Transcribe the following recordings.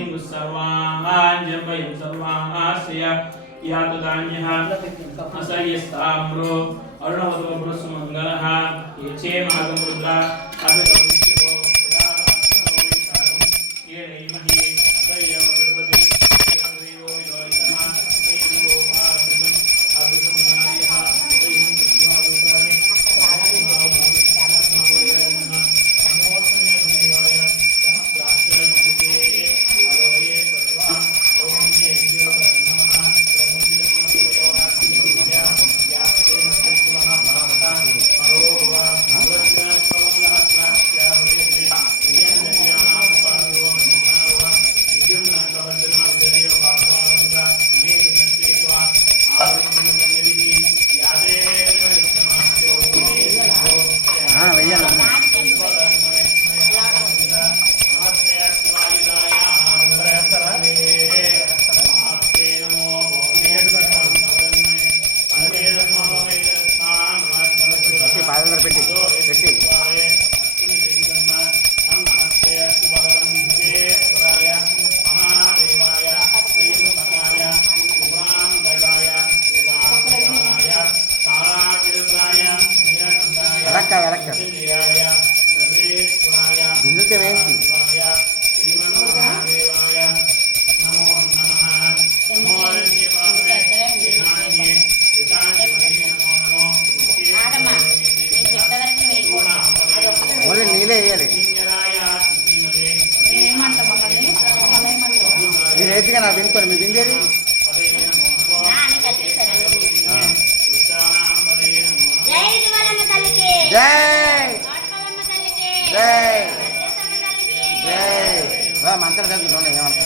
हिंग सर्वांजंबयं सर्वांस्य यातु धान्यः असयस्ताम्रो अरुणवतो पुरुषमङ्गलः येचे मागमुद्रा अभिदोदित्यो सदाभासो विशालम् ये नैमहि असय्यव तिरुपति देवदेवो विलोहितः सय्यो भासनं अभिदुमारिः सय्यं कृत्वाभूतानि పెట్టి వెనక్క వెనక్క బిందుతో వేయించి ఓన్లీ నీళ్ళే వేయాలి. మీరు వేసిగా నా బిందుతో మీ బిందేది జై జై జై మంత్రం చదువుతున్నాను ఏమన్నా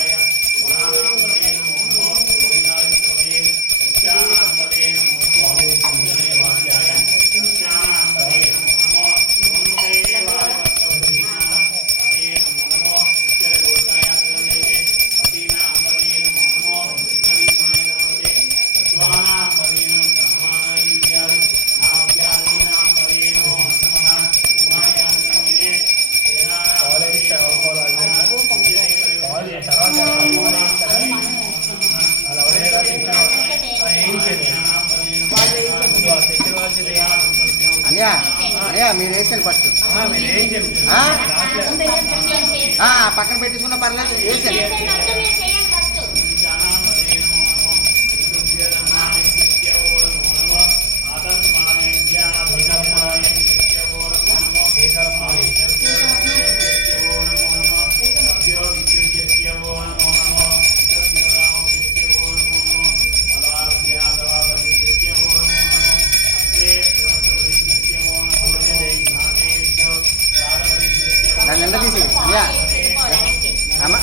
అనియా అనియా మీరు వేసాను ఫస్ట్ పక్కన పెట్టించుకున్న పర్లేదు వేసాను. దాన్ని ఎంత తీసి అయ్యా అమ్మ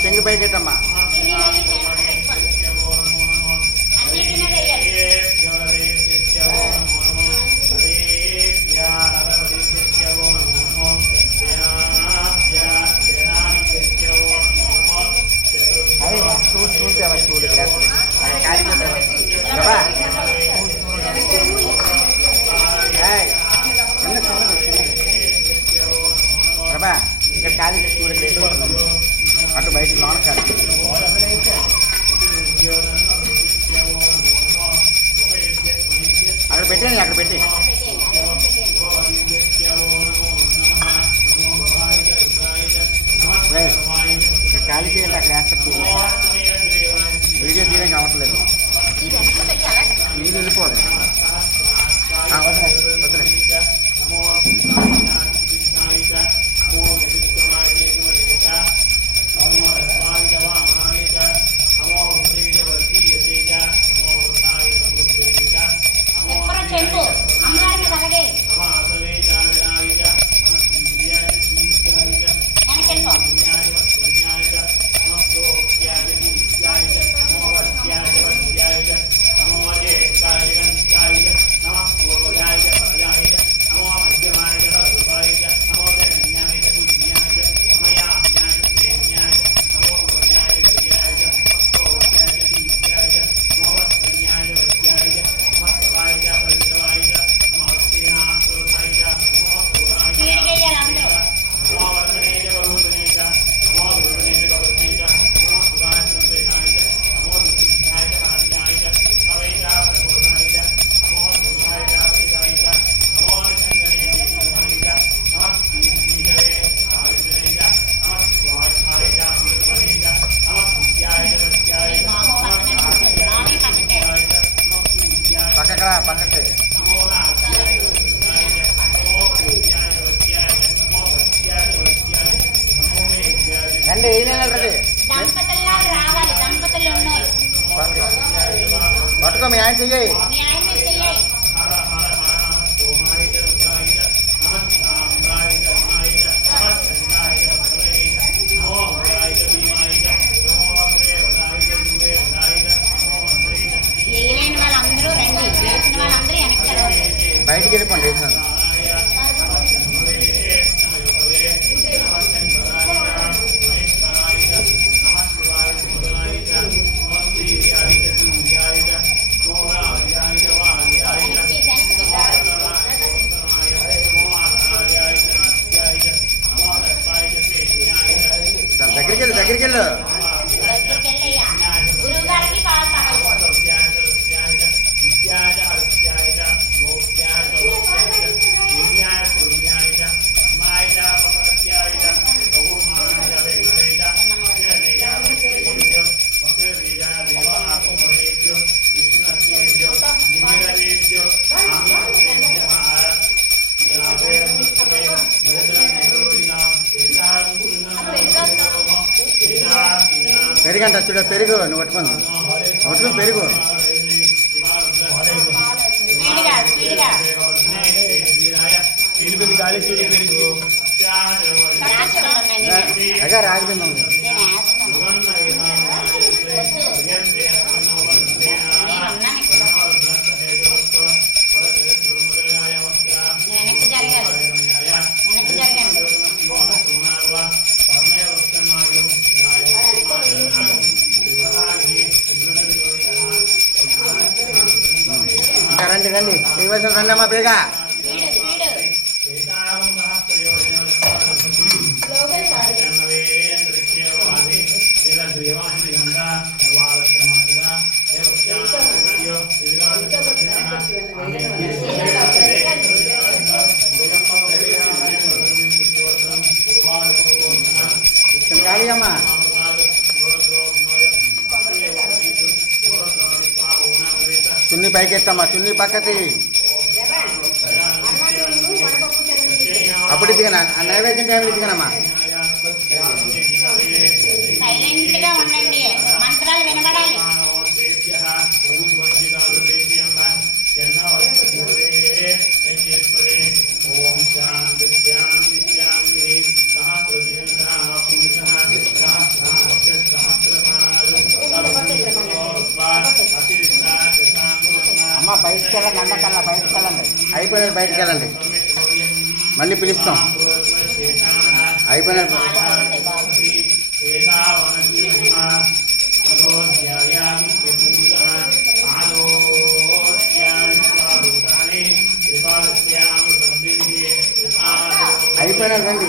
చెంగు పైకెట్టమ్మా చూడు ప్రభా ఇక్కడ ఖాళీ చూడండి అటు బయట లోన కాదు అక్కడ పెట్టండి అక్కడ పెట్టి ఇక్కడ ఖాళీ చేయండి అక్కడ వేస్తారు వీడియో తీయడం కావట్లేదు నీళ్ళు వెళ్ళిపోవాలి వదిలే నమో ఆయన చెయ్యి. మీ ఆయన మీద చెయ్యి. హర హర హర నమః సోమాయ చ రుద్రాయ చ నమః సాంబ్రాయ చ అగ్నాయ చ నమః చంద్రాయ చ పృథ్వే చ నమో ఉగ్రాయ చ భీమాయ చ నమో అగ్రే వదాయ చ దురే వదాయ చ నమో మంత్రే చ వేయలేని వాళ్ళందరూ రండి, వేసిన వాళ్ళందరూ వెనక్కి వెళ్ళండి. బయటికి వెళ్ళిపోండి వేసినారు. దగ్గరికి వెళ్ళు, దగ్గరికి వెళ్ళు. దగ్గరికి వెళ్ళయ్యా. గురువు గారికి కావాలి పగలకూడదు. పెరుగంట చూడ, పెరుగు నువ్వు పట్టుకుంది పట్టుకుని పెరుగు. స్పీడ్గా స్పీడ్గా గాలి చూడు పెరిగి అగా రాగిపోయింది. నేను ఉన్నాను ఇక్కడ. వెనక్కి జరగాలి, వెనక్కి జరగండి. ఇంకా రండి రండి, శ్రీవత్స రండి అమ్మా బేగా. Speed speed. ఖాళీ అమ్మా. చున్ని పైకి ఎత్తమ్మా, చున్ని పక్కకి. అప్పుడు ఇదిగా నైవేద్యం టైంలో ఇదిగానమ్మా. సైలెంట్ గా ఉండండి, మంత్రాలు వినబడాలి. ఓం శాంతి శాంతి శాంతి అమ్మ బయటికి వెళ్ళండి, అందకల్లా బయటికి వెళ్ళండి. అయిపోయినది బయటికి వెళ్ళండి, మళ్ళీ పిలుస్తాం. అయిపోయినది అయిపోయినది రండి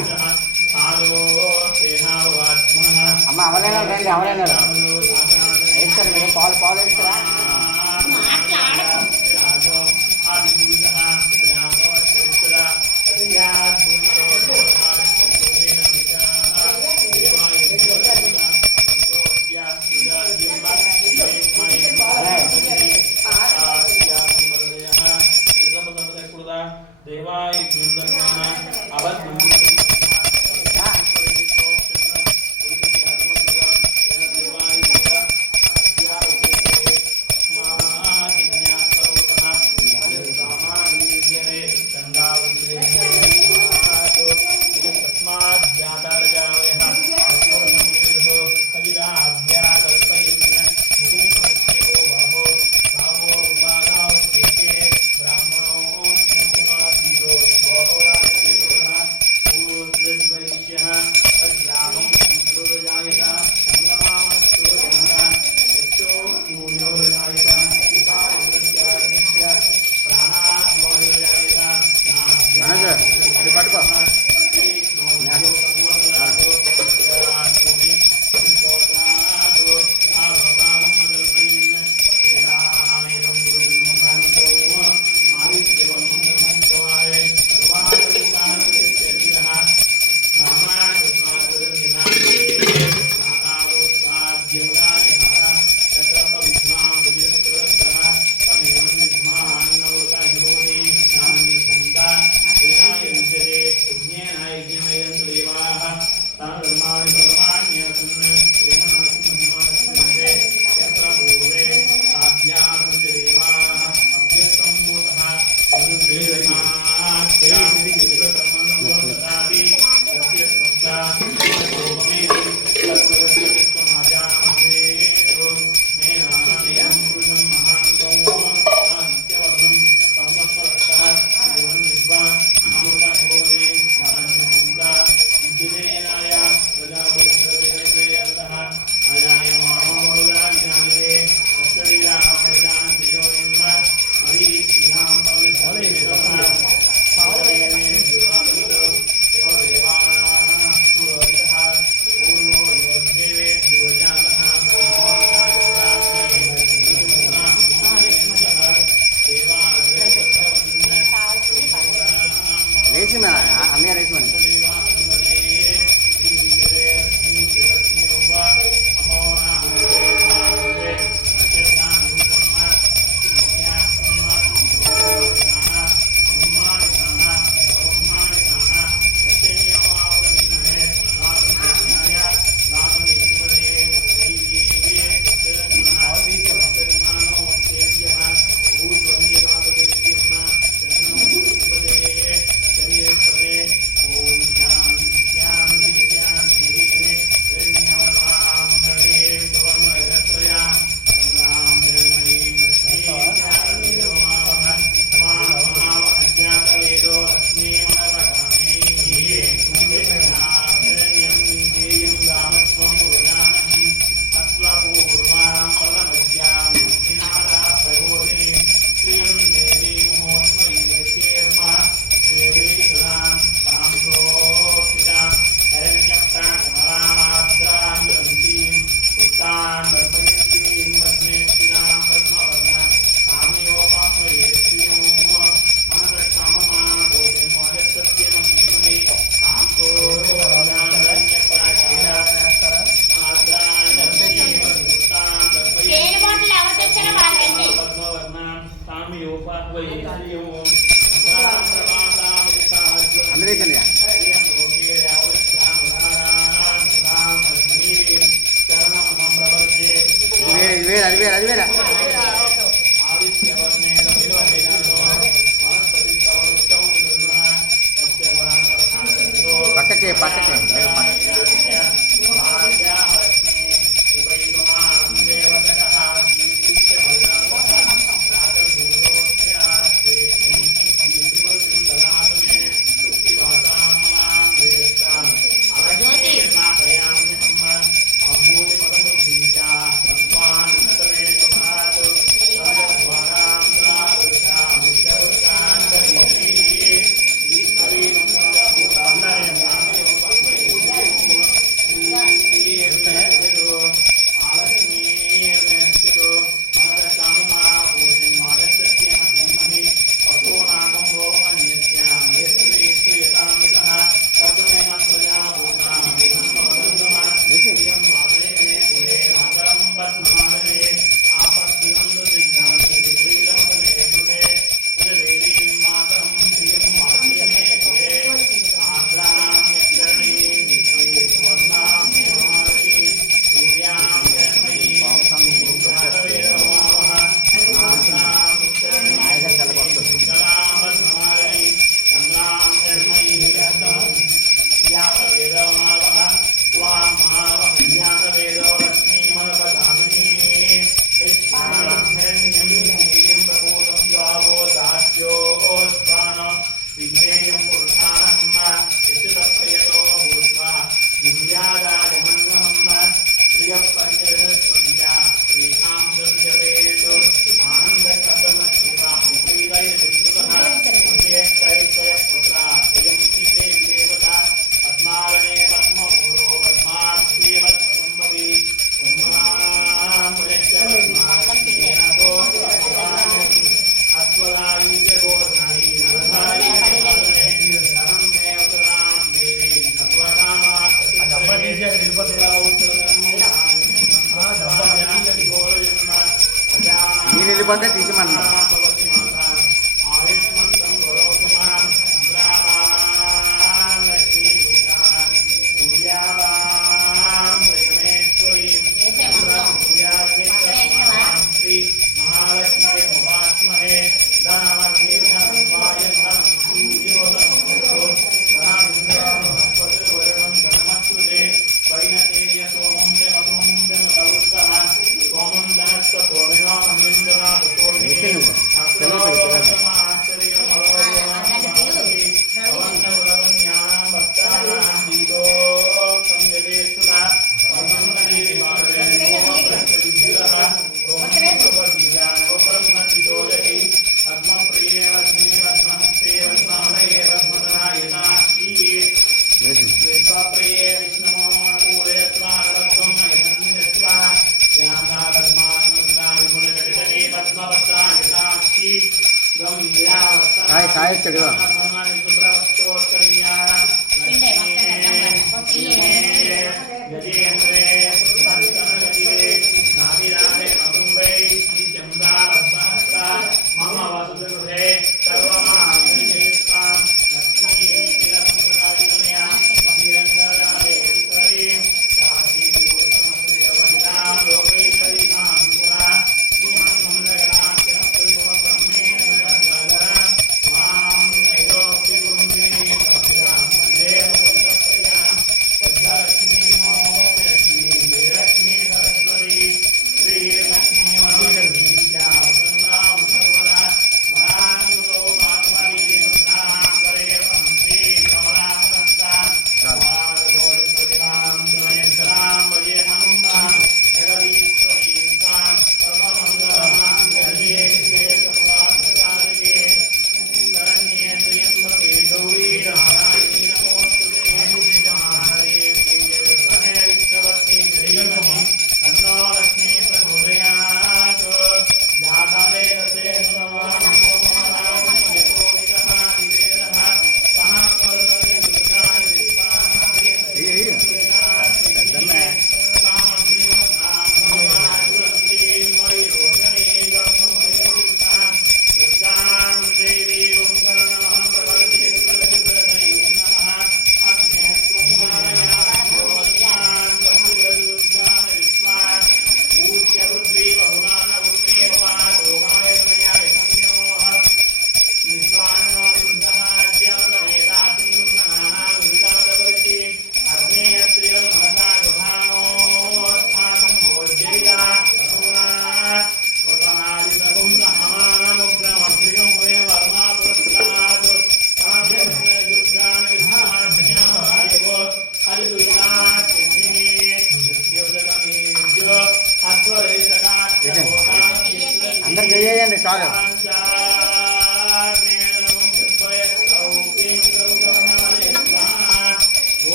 అమ్మ. అవరైనా రండి, అవరైనా వేస్తారు మీరు. పాలు పాలు వేస్తారా? మాట్లాడకు. దేవాయ వెళ్ళిపోతే తీసిమన్నాడు. వేసి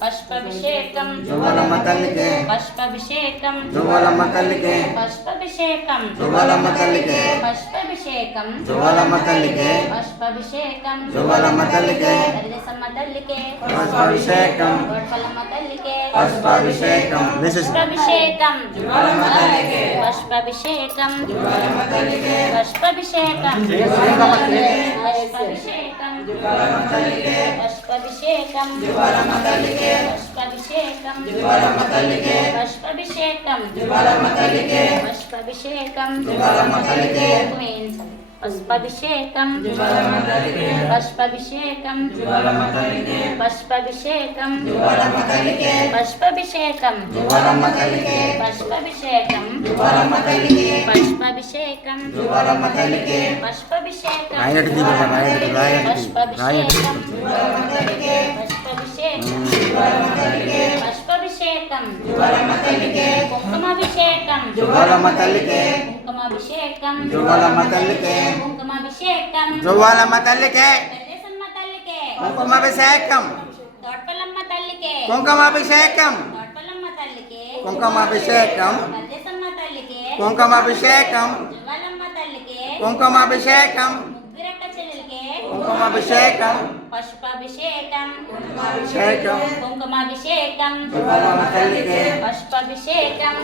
పుష్పాభిషేకం జువ్వలమ్మ తల్లికి పుష్పాభిషేకం జువ్వలమ్మ తల్లికి పుష్పాభిషేకం జువ్వలమ్మ తల్లికి పుష్పాభిషేకం జువ్వలమ్మ తల్లికి పుష్పాభిషేకం జువ్వలమ్మ తల్లికి హరిదసమ్మ తల్లికే పుష్పాభిషేకం తోడ్పలమ్మ తల్లికే పుష్పాభిషేకం పుష్పాభిషేకం పుష్పాభిషేకం పుష్పాభిషేకం పుష్పాభిషేకం పుష్పాభిషేకం పుష్పాభిషేకం పుష్పాభిషేకం పుష్పాభిషేకం పుష్పాభిషేకం పుష్పాభిషేకం పుష్పాభిషేకం పుష్పాభిషేకం పుష్పాభిషేకం పుష్పాభిషేకం పుష్పాభిషేకం రాయటి దీపం రాయటి రాయటి పుష్పాభిషేకం పుష్పాభిషేకం కుంకుమాభిషేకం జువ్వలమ్మ తల్లికి కుంకుమాభిషేకం జువ్వలమ్మ తల్లికి కుంకుమాభిషేకం జువ్వలమ్మ తల్లికి పెద్దసమ్మ తల్లికే కుంకుమాభిషేకం తోడ్పలమ్మ తల్లికే కుంకుమాభిషేకం తోడ్పలమ్మ తల్లికే కుంకుమాభిషేకం పెద్దసమ్మ తల్లికే కుంకుమాభిషేకం జువ్వలమ్మ తల్లికే కుంకుమాభిషేకం ముగ్గురక్క చెల్లెలికే కుంకుమాభిషేకం పుష్పాభిషేకం అభిషేకం కుంకుమాభిషేకం జువ్వలమ్మ తల్లికి పుష్పాభిషేకం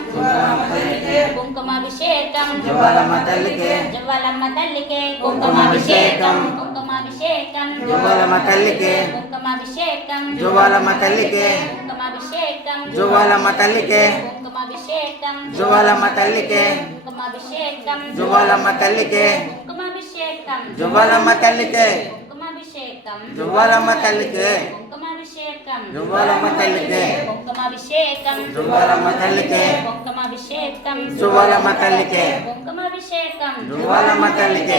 కుంకుమాభిషేకం జువ్వలమ్మ తల్లికి జువ్వలమ్మ తల్లికే కుంకుమాభిషేకం కుంకుమాభిషేకం జువ్వలమ్మ తల్లికి కుంకుమాభిషేకం జువ్వలమ్మ తల్లికి కుంకుమాభిషేకం జువ్వలమ్మ తల్లికి కుంకుమాభిషేకం జువ్వలమ్మ తల్లికి కుంకుమాభిషేకం జువ్వలమ్మ తల్లికి కుంకుమాభిషేకం జువ్వలమ్మ తల్లికి కుంకుమాభిషేకం జువ్వలమ్మ తల్లికి కుంకుమాభిషేకం జువ్వలమ్మ తల్లికి కుంకుమాభిషేకం జువ్వలమ్మ తల్లికి కుంకుమాభిషేకం జువ్వలమ్మ తల్లికి కుంకుమాభిషేకం జువ్వలమ్మ తల్లికి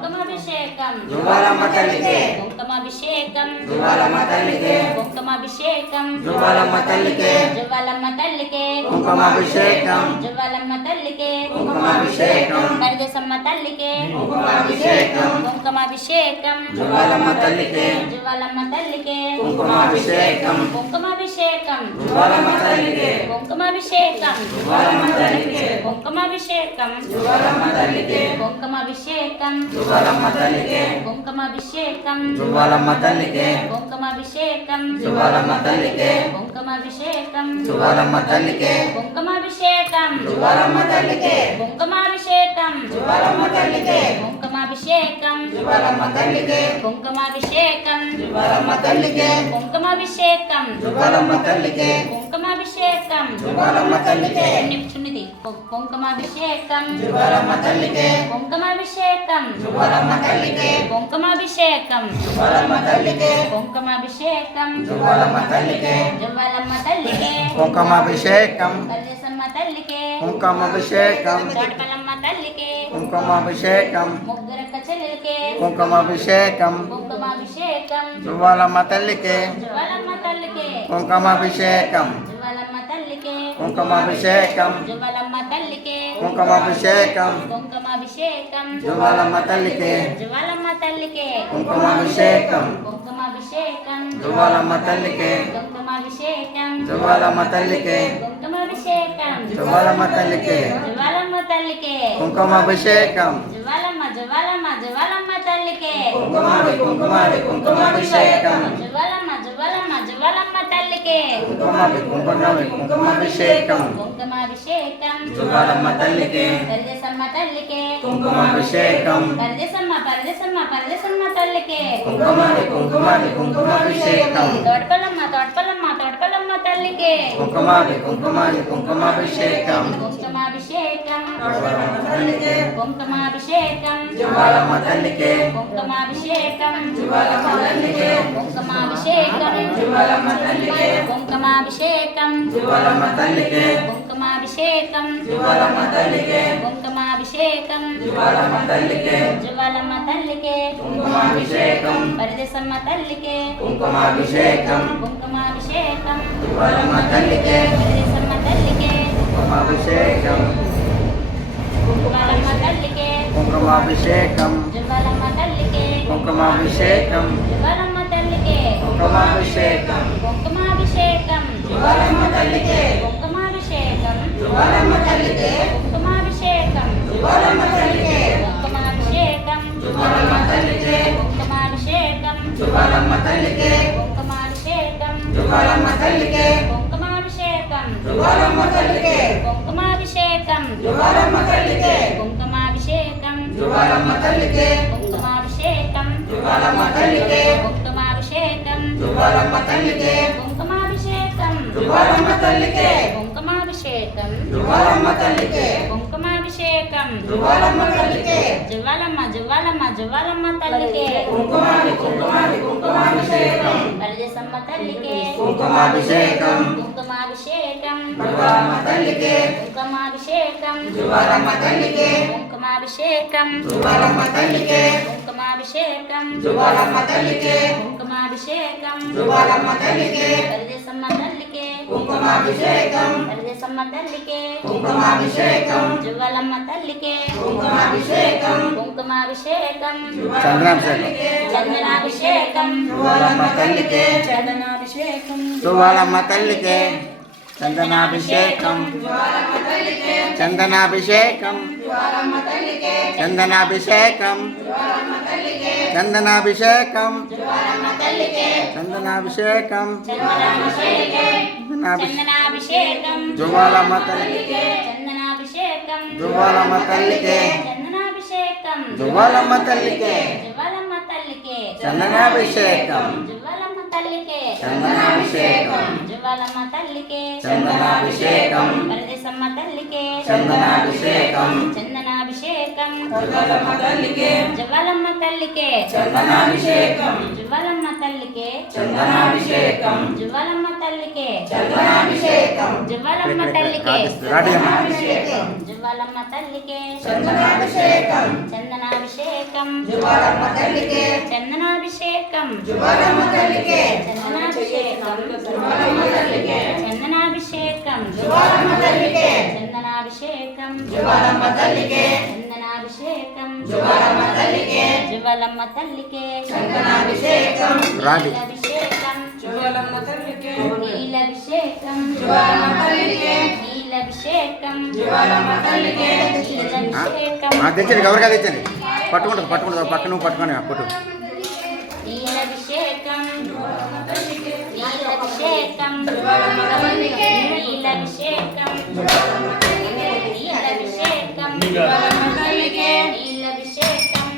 కుంకుమాభిషేకం జువ్వలమ్మ తల్లికి కుంకుమాభిషేకం జువ్వలమ్మ తల్లికి కుంకుమాభిషేకం జువ్వలమ్మ తల్లికి జువ్వలమ్మ తల్లికే కుంకుమాభిషేకం జువ్వలమ్మ తల్లికే కుంకుమాభిషేకం పరిదసమ్మ తల్లికే కుంకుమాభిషేకం కుంకుమాభిషేకం జువ్వలమ్మ తల్లికి జువ్వలమ్మ తల్లికే కుంకుమాభిషేకం కుంకుమాభిషేకం జువ్వలమ్మ తల్లికి కుంకుమాభిషేకం జువ్వలమ్మ తల్లికి కుంకుమాభిషేకం జువ్వలమ్మ తల్లికి కుంకుమాభిషేకం జువ్వలమ్మ తల్లికి కుంకుమాభిషేకం జువ్వలమ్మ తల్లికి కుంకుమాభిషేకం జువ్వలమ్మ తల్లికి కుంకుమాభిషేకం జువ్వలమ్మ తల్లికి కుంకుమాభిషేకం జువ్వలమ్మ తల్లికి కుంకుమాభిషేకం జువ్వలమ్మ తల్లికి కుంకుమాభిషేకం జువ్వలమ్మ తల్లికి కుంకుమాభిషేకం జువ్వలమ్మ తల్లికి కుంకుమాభిషేకం జువ్వలమ్మ తల్లికి కుంకుమాభిషేకం జువ్వలమ్మ తల్లికి చున్నిది కుంకుమాభిషేకం జువ్వలమ్మ తల్లికి కుంకుమాభిషేకం జువ్వలమ్మ తల్లికి కుంకుమాభిషేకం జువ్వలమ్మ తల్లికి కుంకుమాభిషేకం జువ్వలమ్మ తల్లికి జువ్వలమ్మ తల్లికే కుంకుమాభిషేకం కల్యసమ్మ తల్లికే కుంకుమాభిషేకం తోటపలమ్మ తల్లికే కుంకుమాభిషేకం ముగ్గురక్క చెల్లెలికే కుంకుమాభిషేకం కుంకుమాభిషేకం జువ్వలమ్మ తల్లికి జువ్వలమ్మ తల్లికే కుంకుమాభిషేకం జువ్వలమ్మ తల్లికే కుంకుమాభిషేకం జువ్వలమ్మ తల్లికే కుంకుమాభిషేకం కుంకుమాభిషేకం జువ్వలమ్మ తల్లికి జువ్వలమ్మ తల్లికే కుంకుమాభిషేకం కుంకుమాభిషేకం జువ్వలమ్మ తల్లికి కుంకుమాభిషేకం జువ్వలమ్మ తల్లికి కుంకుమాభిషేకం జువ్వలమ్మ తల్లికి జువ్వలమ్మ తల్లికే కుంకుమాభిషేకం జువ్వలమ్మ జువ్వలమ్మ జువ్వలమ్మ తల్లికే కుంకుమాభి కుంకుమాభి కుంకుమాభిషేకం జువ్వలమ్మ జువ్వలమ్మ జువ్వలమ్మ తల్లికే కుంకుమాభి కుంకుమాభి కుంకుమాభిషేకం కుంకుమాభిషేకం జువ్వలమ్మ తల్లికి పరిదసమ్మ తల్లికే కుంకుమాభిషేకం పరిదసమ్మ తల్లికే కుంకుమాభి కుంకుమాభి కుంకుమాభిషేకం తోడ్పలమ్మ తల్లికే కుంకుమాభి కుంకుమాభి కుంకుమాభిషేకం కుంకుమాభిషేకం తల్లికి కుంకుమాభిషేకం జువ్వలమ్మ తల్లికి కుంకుమాభిషేకం జువ్వలమ్మ తల్లికి కుంకుమాభిషేకం జువ్వలమ్మ తల్లికి కుంకుమాభిషేకం జువ్వలమ్మ తల్లికి కుంకుమాభిషేకం జువ్వలమ్మ తల్లికి కుంకుమాభిషేకం జువ్వలమ్మ తల్లికి జువ్వలమ్మ తల్లికే కుంకుమాభిషేకం పరిదసమ్మ తల్లికే కుంకుమాభిషేకం కుంకుమాభిషేకం జువ్వలమ్మ తల్లికి పరిదసమ్మ తల్లికే కుంకుమాభిషేకం జువ్వలమ్మ తల్లికే కుంకుమాభిషేకం జువ్వలమ్మ తల్లికే కుంకుమాభిషేకం జువ్వలమ్మ తల్లికే కుంకుమాభిషేకం కుంకుమాభిషేకం కుంకుమాభిషేకం కుంకుమాభిషేకం కుంకుమాభిషేకం కుంకుమాభిషేకం కుంకుమాభిషేకం కుంకుమాభిషేకం కుంకుమాభిషేకం కుంకుమాభిషేకం కుంకుమాభిషేకం కుంకుమాభిషేకం కుంకుమాభిషేకం కుంకుమాభిషేకం కుంకుమాభిషేకం కుంకుమాభిషేకం జువ్వాలమ్మ జువ్వాలమ్మ జువ్వాలమ్మ తల్లికే పరదేశమ్మ తల్లికే కుంకుమాభిషేకం కుంకుమాభిషేకం జువ్వాలమ్మ తల్లికే కుంకుమాభిషేకం జువ్వాలమ్మ తల్లికే కుంకుమాభిషేకం జువ్వాలమ్మ తల్లికే కుంకుమాభిషేకం జువ్వాలమ్మ తల్లికే కుంకుమాభిషేకం జువ్వాలమ్మ తల్లికే పరదేశమ్మ తల్లికే కుంకుమాభిషేకం పరదేశమ్మ తల్లికే కుంకుమాభిషేకం జువ్వాలమ్మ తల్లికే కుంకుమాభిషేకం కుంకుమాభిషేకం చందనాభిషేకం చందనాభిషేకం జువ్వాలమ్మ తల్లికే చందనాభిషేకం జువ్వాలమ్మ తల్లికే చందనాభిషేకం చందనాభిషేకం చందనాభిషేకం చందనాభిషేకం చందనాభిషేకం చందనాభిషేకం జువ్వాలమ్మ తల్లికే చందనాభిషేకం జువ్వాలమ్మ తల్లికే చందనాభిషేకం జువ్వాలమ్మ తల్లికే జువ్వాలమ్మ తల్లికే చందనాభిషేకం జువ్వాలమ్మ తల్లికే చందనాభిషేకం జువ్వాలమ్మ తల్లికే చందనాభిషేకం పరదేశమ్మ తల్లికే చందనాభిషేకం చందనాభిషేకం జువ్వాలమ్మ తల్లికే జువ్వాలమ్మ తల్లికే చందనాభిషేకం జువ్వాలమ్మ తల్లికే చందనాభిషేకం జువ్వాలమ్మ తల్లికే చందనాభిషేకం జువ్వాలమ్మ తల్లికే రాడియమ్మ జువ్వాలమ్మ తల్లికే చందనాభిషేకం చందనాభిషేకం జువ్వాలమ్మ తల్లికే చందనాభిషేకం జువ్వాలమ్మ తల్లికే చందనాభిషేకం జువ్వాలమ్మ తల్లికే చందనాభిషేకం జువ్వాలమ్మ తల్లికే చందనాభిషేకం జువ్వాలమ్మ తల్లికే చందనాభిషేకం జువ్వాలమ్మ తల్లికే జువ్వాలమ్మ తల్లికే చందనాభిషేకం నీలభిషేకం జువ్వాలమ్మ తల్లికే నీలభిషేకం జువ్వాలమ్మ తల్లికే నీలభిషేకం జువ్వాలమ్మ తల్లికే నీలభిషేకం తెచ్చండి గౌరగా తెచ్చండి పట్టుకుంటుంది పట్టుకుంటుంది పక్క నువ్వు పట్టుకొని పట్టు నీలభిషేకం నీలభిషేకం నీలభిషేకం నీలభిషేకం నీలభిషేకం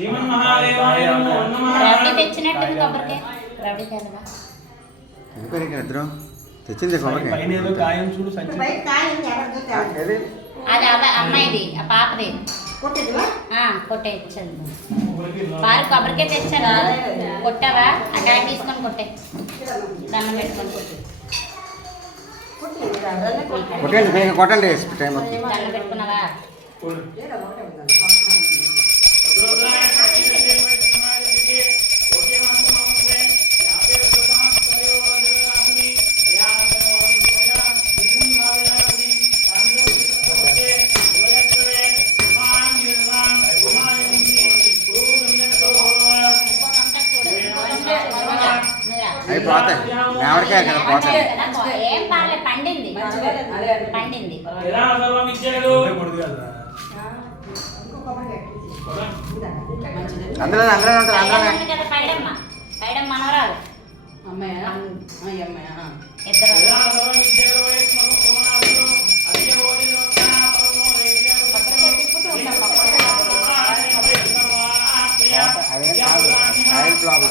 శ్రీమన్మహాదేవాయ నమో నమః. రవి తెచ్చినట్టుంది కొబ్బరికాయ. రవి తెలవా? ఇద్దరు తెచ్చింది కొబ్బరికాయ. పైన ఏదో గాయం చూడు సంచి. అది అమ్మాయిది, ఆ పాపది. కొట్టేయచ్చండి. వారు కొబ్బరికాయ తెచ్చాను. కొట్టావా? ఆ కాయ తీసుకొని కొట్టే. దండం పెట్టుకొని కొట్టే. కొట్టండి బేగ కొట్టండి టైం అవుతుంది. దండం పెట్టుకున్నావా? రుద్రాయ సత్యదేవాయ నమః. ఓకే మంత్రం నమస్తే. యాపే రుద్రతామస్తయో వదనాగ్ని. యాపయోయ విష్ణు భావయాది. తామిదో ఓకే. ఓయత్రే మాన్ నిర్మాణ ఉమాయంతి. పూర్ణంతో అయిపోతాయి ఎవరికాయ కదా పోతాయి. ఏం పాలే, పండింది. పండింది. ఎలా సర్వం ఇచ్చాడు. కొడుకు కదా. అందరూ అందరూ ఉంటారు అందరూ. కదా పైడమ్మ. పైడమ్మ మనవరాలు. ఇద్దరు. ఎలా సర్వం ఇచ్చాడు. ఏకమగం ప్రమాణాలు. అద్య ఓలి లోకన పరమో దేవ్యాలు. అదేం కాదు ఆయిల్ ప్రాబ్లం.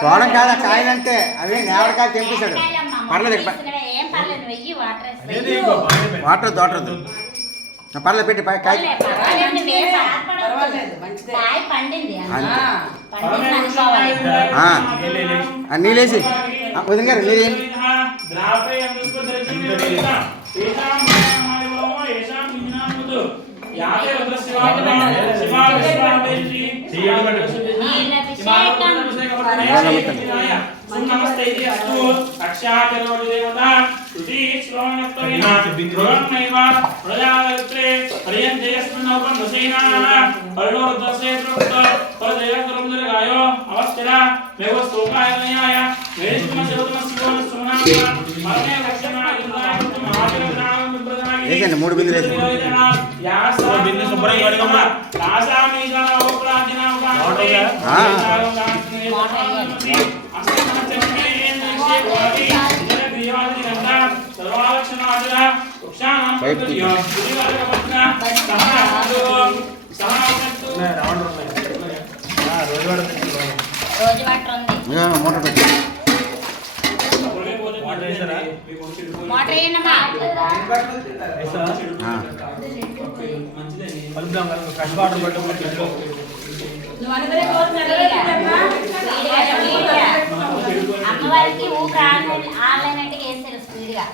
పోవడం కాదు కాయలంటే అవి నేవడకాయలు తెంపిస్తాడు. పర్లేదు ఏం పర్లేదు, వెయ్యి వాటర్ అదేది ఇంకో బాగానే పెట్టి. వాటర్ దోటదు. పర్లేదు పెట్టి కాయ కాయ పండింది. పండింది అనుకోవాలి. నీళ్ళేసి వదిన గారు నీళ్ళు వేసండి 3 బిందులు వేసండి. రోజు వాటర్ ఉంది. మోటార్ పెట్టి మోటార్ వేయండమ్మా. కలుపుదాం కలుపు. ఫ్రెష్ వాటర్ పట్టుకుంటే అమ్మవారికి ఊపిరి ఆన్లైన్ వేసారు స్పీడ్గా.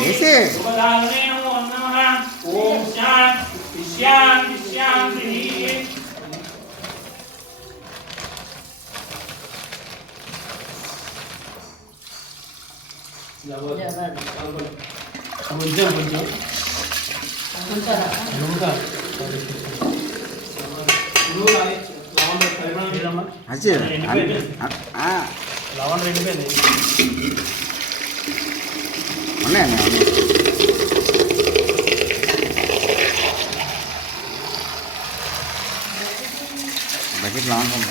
వేసి ఓం శాంతి శాంతి శాంతి. కొంచెం కొంచెం అచ్చి లవణ్ రెండిపోయింది. ఉన్నాయండి బకెట్ లాంగ్ ఉంది.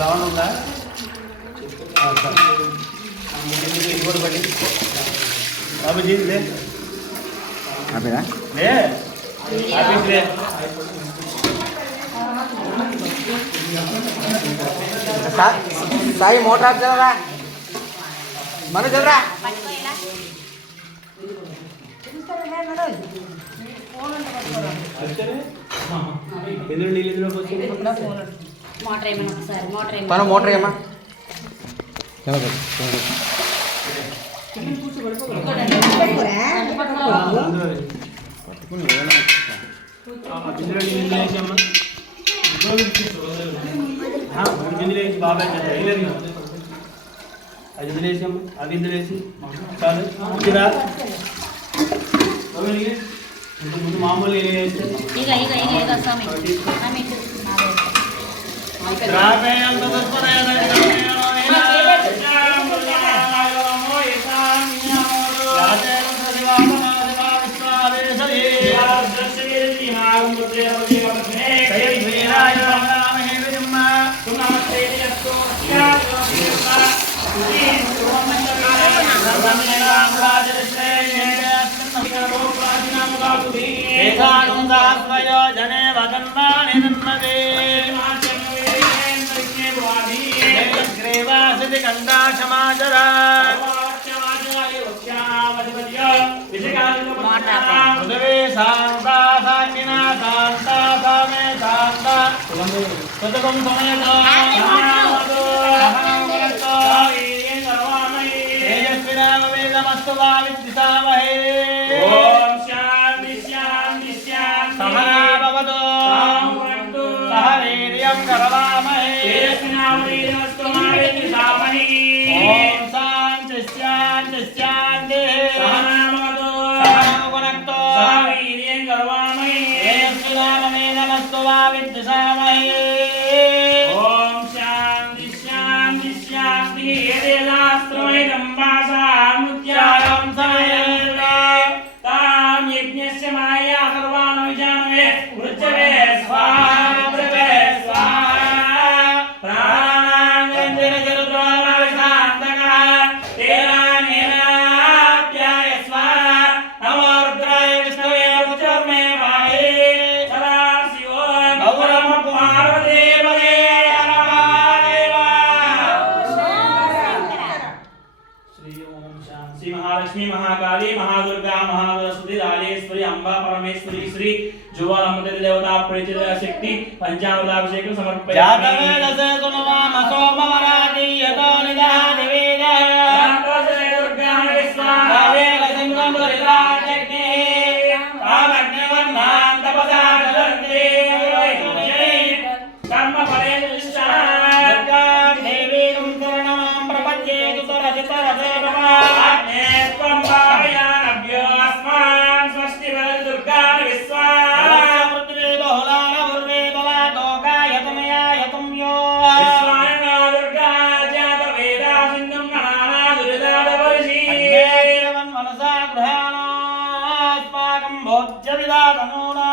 లవణ్ ఉందా? ఇంకోటి పడి బాబుజీ లే అదేనా లే ఆఫీస్ లే. సాయి మోటార్ చల్లరా మనోజ్ చదరా. పట్టుకో ఇలా. ఎందులో నీళ్ళు ఎందులోకి వచ్చింది మోటార్ ఏమైనా ఒకసారి మనం మోటర్ ఏమా పట్టుకుని బిందులో నీళ్ళు వేసామ్మా బిందులు వేసి బాబాయ్ వేయలేదు అది బిందులు వేసాము ఆ బిందులు వేసి చాలు ఇరా ముందు మామూలు వేస్తే ఇక స్వామి స్వామి జనే వదన్వాణి నన్మదే గ్రీవాసిది కందాశమాచరా పృథివీ శాంతా సాక్షిణా శాంతా సామే శాంతా కృతకం సమయతో తేజస్వినామవేదమస్తు వా విద్విషామహే ఓం శాంతి శాంతి శాంతి సహనా భవతు సహ వీర్యం కరవామహే తేజస్వినామవేదమస్తు వా విద్విషామహే ఓం శాంతి శాంతి శాంతి సహనామవతు సహనోగుణక్తో సహ వీర్యం కరవామహే తేజస్వినామవేదమస్తు వా విద్విషామహే ఓం శాంతి శాంతి శాంతి ఏదేలాస్త్రమైదం వాసానుత్యాయం సమయే తాం యజ్ఞస్య మాయా సర్వాన్ విజానవే వృచ్చవే స్వాహా వృచ్చవే స్వాహా ప్రాణాంగంజన జరుద్రోమవిశాంతకః తేనానేనాప్యాయ స్వాహా నమో రుద్రాయ విష్ణవే వృచ్చర్మే వాయే సదా శివోం గౌరమ పార్వతీపదే श्री महालक्ष्मी महाकाली महादुर्गा महासरस्वती राजेश्वरी अंबा परमेश्वरी श्री ज्वालामुखी देवता प्रीति शक्ति पंचामृताभिषेकं समर्पयामि जातवेदसे सुनवामसो ममराति यतो निदहाति वेदः दुर्गा स्वाहा वेदसिंहं दुरिताग्निः कामग्निवर्णां तपसा जलन्ति कर्म फले दुर्गां देवीं शरणमां प्रपद्ये सुरसितरसे नमः त्वं पावयानभ्यो अस्मान् स्वस्ति वद दुर्गा विश्वाः पृथ्वी बहुलान उर्वे भवातो गायतमयायतं यो विश्वाना दुर्गा जात वेदा सिन्धुं गणाना दुरितादवर्षी अग्नेयवन् मनसा गृहाणास्माकं भोज्यविदातनूना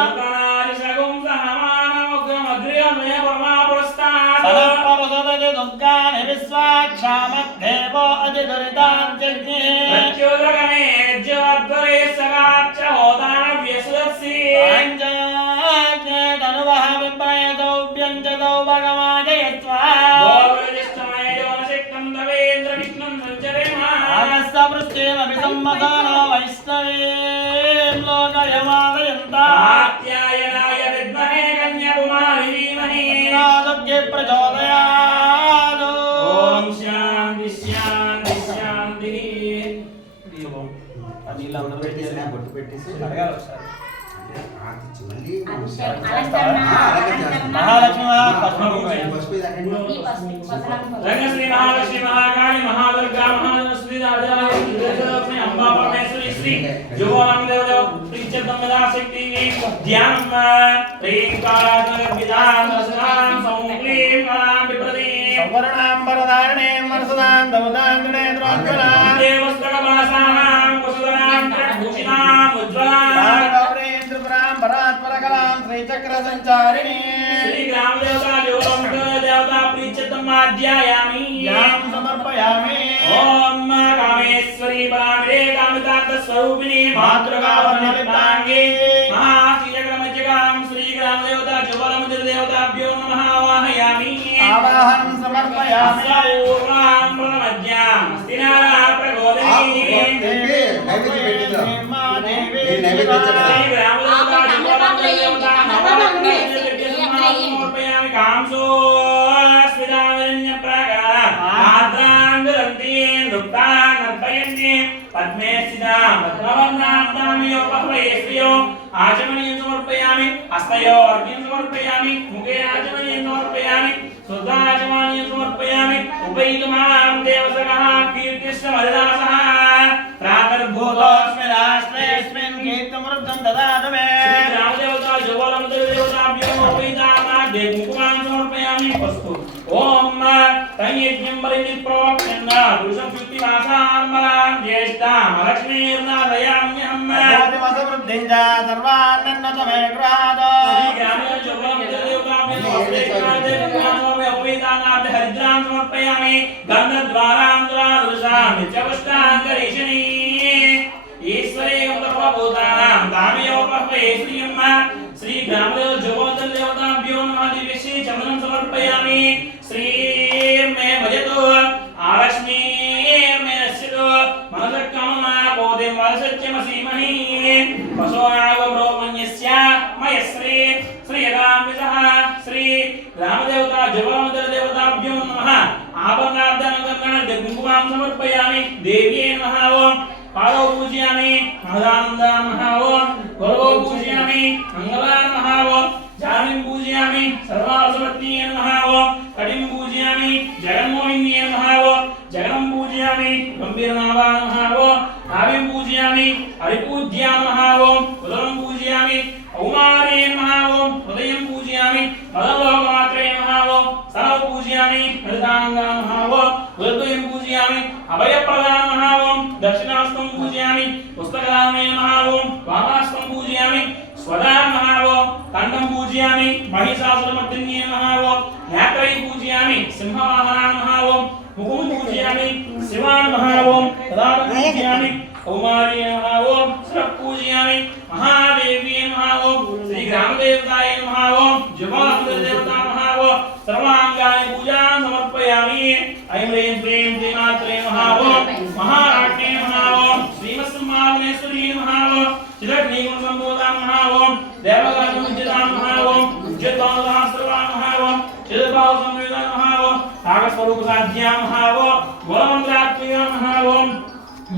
दुर्गानादिशगुं सहमानमुग्रमग्र्यमे परमापुरस्तात् सनःपरसदति दुर्गानि विश्वाक्षामद्देवो अतिदुरिताञ्जज्ञे प्रत्युदगमे ज्योद्वरे सगाच्च होदानव्यसुदस्सि पाञ्चज्ञे तनुवः विप्रयतौ व्यञ्जतौ भगवाजयत्वा गोविष्टमय योनशक्तं तवेन्द्रविघ्नं सञ्चरेमा आगस्य पृष्ठेमपि सम्मतानो वैष्णवीं लोकयमादयन्ता कात्यायनाय विद्महे कन्याकुमारी धीमहि दुर्गे प्रचोदयात् ओम शांति शांति शांति బొట్టు పెట్టేసి అడగాలి ఒకసారి ఆర్తిచ్చి మళ్ళీ అభిషేకం అలంకరణ మహాలక్ష్మి పద్మభూమి పసుపు ఇది అక్కడ ఈ పసుపు పసరాకు रंगश्री महालक्ष्मी महाकाली महादुर्गा महासरस्वती राजालक्ष्मी अंबा परमेश्वरी श्री ज्वालाम देवदेव प्रीत्यतमदा शक्ति ध्यानं ह्रीं कालात्मक विधान रसनां सौक्लीं कलां विप्रतीं सवर्णांबरधारिणे मनसदां दवदांगणे द्रोज्वलां देवस्तकवासानां कुसुदानां भूषितां उज्ज्वलां गौरेन्द्रपुरां परात्परकलां श्रीचक्रसञ्चारिणी श्री ग्राम देवता ज्वालाम देवता प्रीत्यतमाध्यायामि ज्ञानं समर्पयामि ओम कामेश्वरी परामिरे कामितार्थ स्वरूपिणी मातृका वर्णितांगे महाशीलग्रमज्जगां श्री ग्राम देवता ज्वालाम देवताभ्यो नमः आवाहयामि आवाहनं समर्पयामि पूर्णां प्रणमज्ञां स्थिर आचमनीयं समर्पयामि हस्तयो अर्घ्यं समर्पयामि मुखे आचमनीयं समर्पयामि सुधाचमनीयं समर्पयामि उपैतुमां देवसगः कीर्तिश्च मददासः प्रातर्भूतोऽस्मिन् राष्ट्रेऽस्मिन् कीर्तमृद्धं ददातु मे रामदेवता जगोलमदेवताभ्यो उपैतामाद्ये कुङ्कुमां समर्पयामि वस्तु ओम तयज्ञं बलिप्रवक्षन् पुरुषं युक्तिमासाम्बलां ज्येष्ठां लक्ष्मीर्नादयाम्यहम् वृद्धिं च सर्वान्नतमे गृहाद हरिद्रां समर्पयामि गन्धद्वारां द्वादशां नित्यवष्टाङ्गरीषणी ईश्वरे सर्वभूतानां दामयोपह्वे श्री ग्रामदेव जगोदर देवताभ्यो नमः दिव्यश्री चन्दनं समर्पयामि श्री मे भजतु आलक्ष्मी मे नश्यतु मनसः कामना बोधे वरसत्यमसीमहि वसोनाग ब्रह्मण्यस्य मयश्री श्रीरामविजः श्री ग्रामदेवता जगोदर देवताभ्यो नमः आभरणार्धनगरणार्धे कुङ्कुमां समर्पयामि देव्यै नमः ओम पादौ पूजयामि महदानन्दा नमः ओम गुरवौ पूजयामि मंगला नमः ओम जामिं पूजयामि सर्वासवत्यै नमः ओम कटिं पूजयामि जगन्मोहिन्यै नमः ओम जगनं पूजयामि गम्भीरनाभा नमः ओम नाभिं पूजयामि हरिपूज्या नमः ओम उदरं पूजयामि औमारे नमः ओम हृदयं पूजयामि मदलोकमात्रे नमः ओम सरौ पूजयामि मृदाङ्गा नमः ओम उदद्वयं पूजयामि अभयप्रदा नमः ओम दक्षिणास्तं पूजयामि पुस्तकदाने नमः ओम वामास्तं पूजयामि स्वदा नमः ओम कंठं पूजयामि महिषासुरमर्दिन्ये नमः ओम नेत्रै पूजयामि सिंहवाहना नमः ओम मुखं पूजयामि शिवा नमः ओम तदानं पूजयामि कौमारी नमः ओम सर्व पूजयामि महादेवी नमः ओम श्री ग्रामदेवताय नमः ओम जगोदर देवता नमः ओम सर्वांगानि पूजां समर्पयामि ऐं ह्रीं श्रीं श्रीमात्रे नमः ओम महाराज्ञे नमः ओम श्रीमत्सम्मानेश्वरी नमः ओम चिदग्निगुणसम्भूता नमः ओम देवगानमुज्जिता नमः ओम उज्जतासर्वा नमः ओम चिदभावसंयुता नमः ओम काकस्वरूपसाध्या नमः ओम मूलमन्त्रात्मिका नमः ओम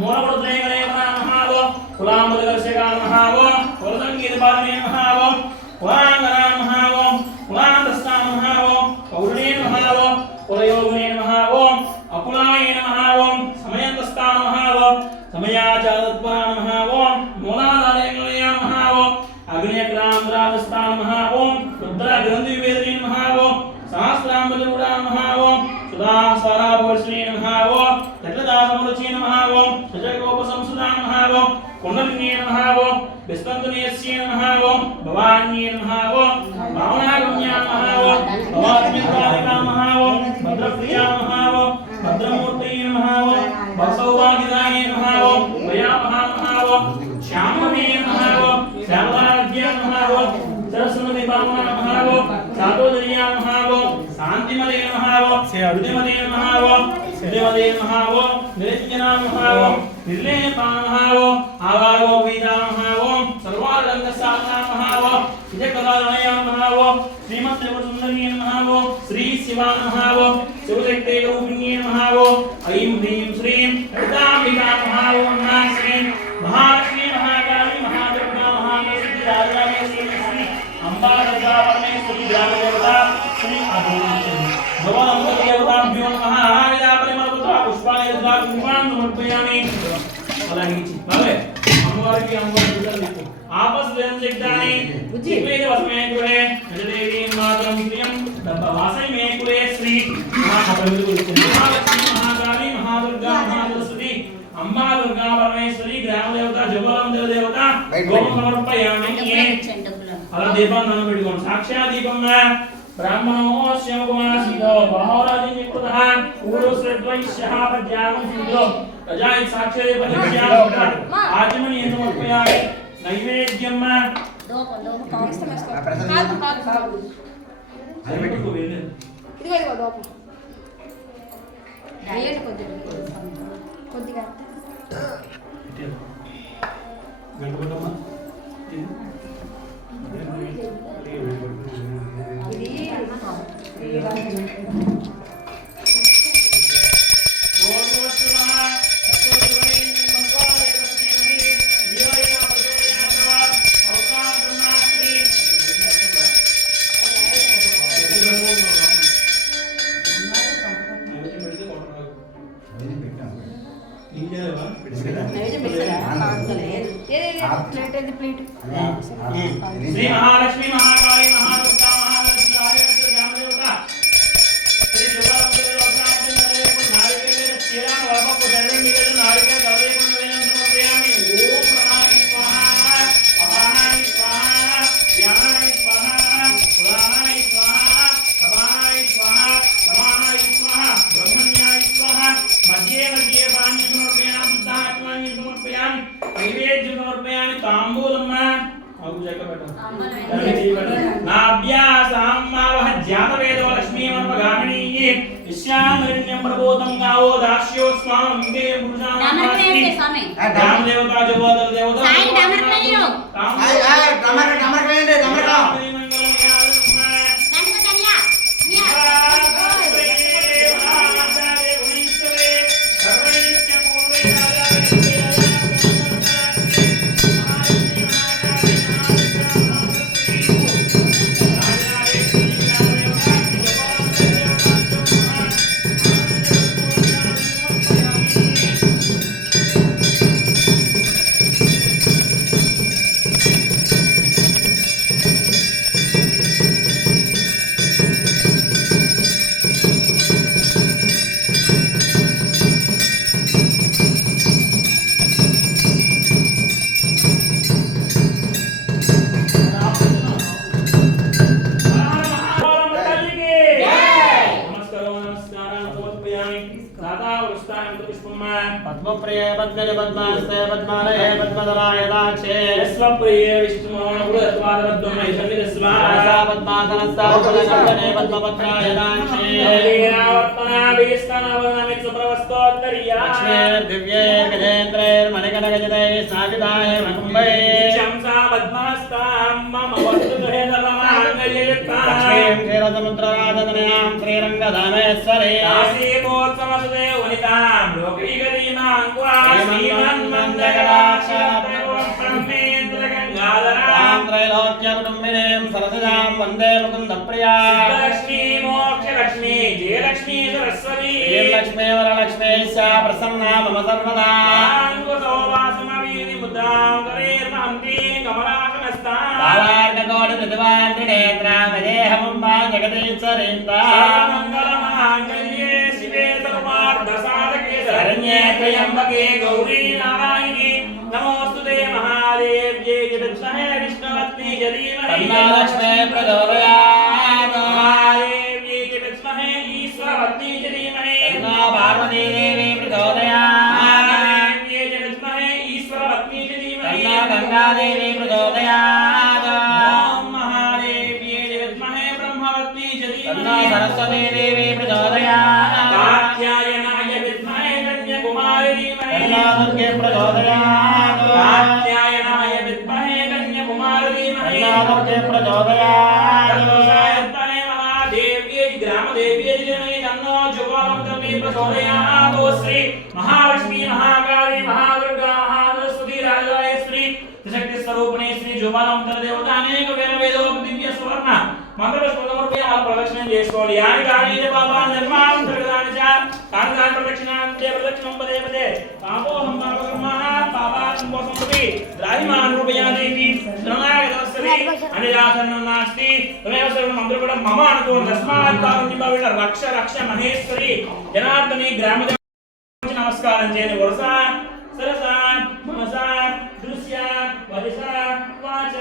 मूलवृद्धिगणे नमः ओम कुलाम्बुदर्शका नमः ओम कुलसङ्गीतपादने नमः ओम कुलाङ्गना नमः ओम कुलान्तस्था नमः ओम कौरणे नमः ओम कुलयोगिने नमः ओम अकुलाय नमः ओम समयन्तस्था नमः ओम समयाचारत्वा नमः ओम मूलाधारयङ्गलय नमः ओम अग्नियक्रान्त्रादस्था नमः ओम रुद्रग्रन्थिवेदिने नमः ओम सहस्राम्बुजरूढा नमः ओम सुधास्वराभवर्षिणे नमः ओम जगदासमरुचिने नमः ओम सजगोपसंसुता नमः ओम कुण्डलिन्ये नमः ओम विस्तन्तनेस्ये नमः ओम भवान्ये नमः ओम भावनागम्या नमः ओम भवात्मिकालिका नमः ओम भद्रप्रिया नमः ओम भद्रमूर्तये नमः ओम भवसौभाग्यदाये नमः ओम भयामहा नमः ओम श्यामवे नमः ओम श्यामलाज्ञा नमः ओम सरस्वती भावना नमः ओम सातोदर्या नमः ओम शांतिमते नमः ओम हृदयमते नमः ओम हृदयमते नमः ओम निरञ्जना नमः ओम निर्लेपा नमः ओम आवागो वेदा नमः ओम सर्वारङ्गसाधना नमः ओम विजयकलालय नमः ओम श्रीमत्त्रिपुरसुन्दरी नमः ओम श्री शिवा नमः ओम शिवशक्तिरूपिणी नमः ओम ऐं ह्रीं श्रीं ललिताम्बिका नमः ओम श्रीं महालक्ष्मी महाकाली महादुर्गा महालक्ष्मी श्री अम्बा दुर्गा परमेश्वरी ग्रामदेवता श्री भगवद्देवताभ्यो नमः आहार्या परिमलपुत्रा पुष्पाणि यद्वा कुङ्कुमां समर्पयामि అలాగే అమ్మవారికి అమ్మవారికి आपस वेदन सिद्धानि वेद वस्मे कुले जदेवी मातरं श्रियं दब्बवासै मे कुले श्री महालक्ष्मी महाकाली महादुर्गा महासरस्वती अम्बा दुर्गा परमेश्वरी ग्रामदेवता जगोदर देवता गोम समर्पयामि अला दीपं नाम पेट्टुकोंడి साक्षात् दीपंगा ब्राह्मणो श्यामकुमारसीतो बहोराजिनिकृतः ऊरुश्रेद्वैश्यः पद्यामं सिद्धो रजाय साक्षरे पद्यामं आचमनीयं समर्पयामि नैवेद्यं డయట్ కొంచెం కొద్దిగా గంటపడమ్మా శ్రీ మహాలక్ష్మి మహాకాళి మహాదుర్గా మహాలక్ష్మి గ్రామదేవత శ్రీ ఓం ప్రణాయ స్వాహ అపానాయ స్వాహ జ్ఞానాయ స్వాహ పురాణాయ స్వాహ సమానాయ స్వాహ సమానాయ స్వాహ బ్రహ్మణ్యాయ స్వాహ మధ్యే మధ్యే పాణ్యం సమర్పయామి బుద్ధాత్మాన్ని సమర్పయామి నైవేద్యం సమర్పయామి తాంబూలమ్మ నాభ్యాసామ్మావహ జాతవేదో లక్ష్మీమన్మగామినీ విశ్యామరణ్యం ప్రబోధం గావో దాస్యో స్వామం ఇందే పురుషానామాస్తి రామదేవతా జగోదర దేవతా పద్మప్రియ పద్మని పద్మాస్తే పద్మాలయ పద్మధరాయ దాక్షే స్వప్రియ విష్ణుమోహనపురత్వాదవద్వమై సన్నిధస్వాసా పద్మాసనస్తా కులకందనే పద్మపత్రాయ దాక్షే హరిరావర్తనాభిస్తనవనమిత్సుప్రవస్తోత్తర్యా లక్ష్మీర్దివ్యే గజేంద్రైర్మణిగణగజనై స్నాపితాయ మకుంభై శంసా పద్మహస్తాం మమ వస్తు గృహేదరమాంగజయత్తా లక్ష్మీం క్షీరసముద్రరాజతనయాం శ్రీరంగధామేశ్వరీ ఆసీమోత్సమసుదే ఉనితాం లోకైకరీమాం క్వా శ్రీమన్మందగళాక్షరదేవం బ్రహ్మేంద్రగంగాధరాం త్రైలోక్యకుటుంబినీం సరసిజాం వందే ముకుందప్రియా లక్ష్మీ మోక్షలక్ష్మీ జయలక్ష్మీ సరస్వతీ శ్రీలక్ష్మీ వరలక్ష్మీ శా ప్రసన్నా మమ సర్వదా ఆంగుసోవాసమవీది ముద్రాం కరేర్మహంతి కమలాసనస్తాం బాలార్కకోటి దివాంత్రినేత్రామదేహముంబా జగదీశ్వరీందా మంగళమాంగళ్యే శివే సర్వార్థసాధకే శరణ్యే త్రయంబకే గౌరీ నారాయణి నమోస్తుతే మహాదేవ్యే జగత్సహే విష్ణువత్ని జలీమహి తన్నాలక్ష్మీ ప్రచోదయాత్ మహాదేవ్యే జగత్సహే ఈశ్వరవత్ని జలీమహి తన్నా పార్వతీదేవి ప్రచోదయాత్ మహాదేవ్యే జగత్సహే ఈశ్వరవత్ని జలీమహి తన్నా గంగాదేవి ప్రచోదయాత్ ఓం మహాదేవ్యే జగత్సహే బ్రహ్మవత్ని తన్నా జలీమహి సరస్వతీదేవి ప్రచోదయాత్ కాత్యాయనాయ విద్మహే కన్యాకుమారి ధీమహి తన్నా దుర్గే ప్రచోదయాత్ కాత్యాయనాయ విద్మహే కన్యాకుమారి ధీమహి తన్నా దుర్గే ప్రచోదయాత్ తత్సహాయత్వనే మహాదేవ్యే గ్రామదేవ్యే ధీమహి తన్నో జువాలంతమే ప్రచోదయాత్ శ్రీ మహాలక్ష్మీ మహాకాళి మహాదుర్గా మహాసరస్వతి రాజరాజేశ్వరి త్రిశక్తి స్వరూపిణి శ్రీ జువాలంతర దేవత అనేక వేల వేదోక్త దివ్య సువర్ణ మంత్రపుష్పములపై ఆ ప్రదక్షిణం చేసుకోవాలి యాని కాని పాపాన్ నిర్మాణం జరగదాని చ కాని కాని ప్రదక్షిణం పదే పదే పాపోహం పాపకర్మః పాపాన్ పోసంపతి రాహిమాన్ రూపయాదేవి శరణాగతవస్సరి అనిరాధనం నాస్తి త్వమేవ సర్వం అందరూ కూడా మమ అనుకో తస్మాత్ కారుణ్యభావేన రక్ష రక్ష మహేశ్వరి జనార్దని గ్రామదేవత నమస్కారం చేయని వరస సరస మనస దృశ్య వదిస వాచ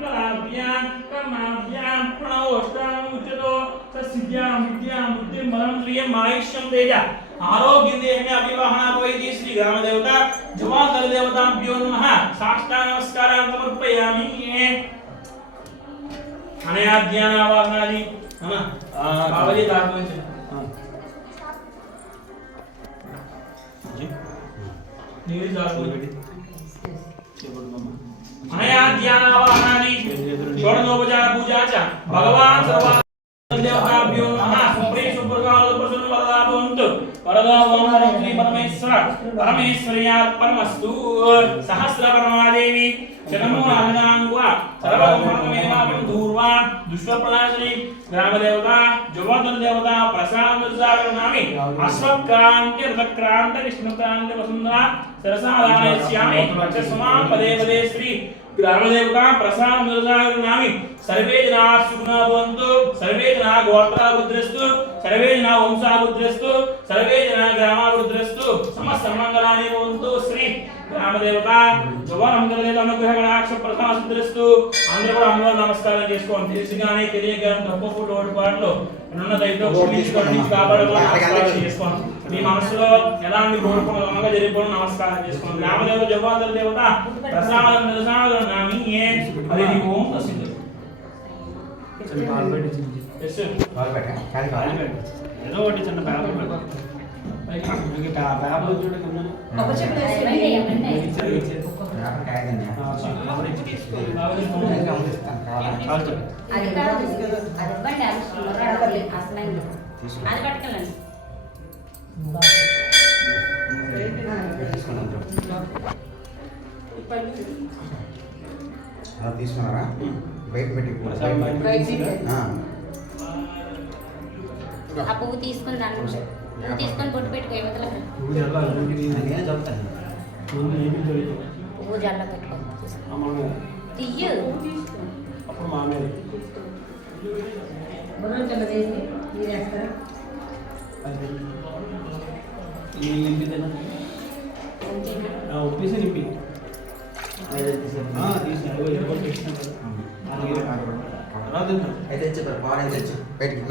కళాభ్యాం కర్మాభ్యాం ప్రణవోష్టాం ఉచ్యతో ససిద్ధ్యాం విద్యాం బుద్ధిం బలం శ్రియం ఆయుష్యం తేజ ఆరోగ్యం దేహమే అభివాహనాపవైతి శ్రీ గ్రామదేవత జవాదర దేవతాభ్యో నమః సాష్టాంగ నమస్కారాన్ని సమర్పయామి అనయా ధ్యానావాహనాది నమః బాబాజీ తాపంచ నీళ్ళు చాలు చేపడుకోమ్మా. అనయా ధ్యానావాహనాది షోడశోపచార పూజా చ భగవాన్ సర్వ దేవతాభ్యో నమః సుప్రీ సుప్రకాల ప్రసన్న వరదాభవంతు వరదా ఓం నమో శ్రీ పరమేశ్వర్యార్పణమస్తు సహస్ర పరమాదేవి జనమో అహనాంగ సర్వకర్మమేవాపం దూర్వా దుష్ప్రనాశని గ్రామదేవత జగోదర దేవత ప్రసాదసాగరనామి అశ్వక్రాంతి రథక్రాంత విష్ణుక్రాంతి వసుంధర సరసాదానయస్యామి అక్షస్మాన్ పదే పదే శ్రీ గ్రామదేవత ప్రసాదసాగరనామి సర్వే జనా సుఖినో భవంతు సర్వే జనా గోత్రాభివృద్ధిరస్తు సర్వే జనా వంశాభివృద్ధిరస్తు సర్వే జనా గ్రామాభివృద్ధిరస్తు సమస్త మంగళాని భవంతు శ్రీ గ్రామదేవత జగన్మంగళదేవత అనుగ్రహ కటాక్ష ప్రసాదసిద్ధిరస్తు అందరూ కూడా అమ్మవారి నమస్కారం చేసుకోండి తెలిసిగానే తెలియగానే తప్పు లోటుపాట్లు ఉన్న దయతో క్షమించుకోండి కాపాడుకోండి చేసుకోండి మీ మనసులో ఎలాంటి కోరుకోవడంగా జరిగిపోవడం నమస్కారం చేసుకోండి గ్రామదేవత జగోదర దేవత ప్రసాద నామి అది ఓం తస్సిద్ధి పాలు పెట్టి ఇచ్చింది. ఏదో ఒకటి చిన్న పేపర్ పెట్టు. పేపర్ చూడ అది కాదు అది ఇవ్వండి అసలు అది పట్టుకెళ్ళండి తీసుకున్నారా బయట పెట్టి ఆ పువ్వు తీసుకుని దాన్ని పువ్వు తీసుకొని బొట్టు పెట్టుకో యువతల నేనే చదువుతాను పువ్వు జల్ల పెట్టుకో తీయు అప్పుడు మా మీద నింపిదేనా ఉప్పేసి నింపి తీసి అయితే చెప్పారు బాగా తెచ్చి బయటికి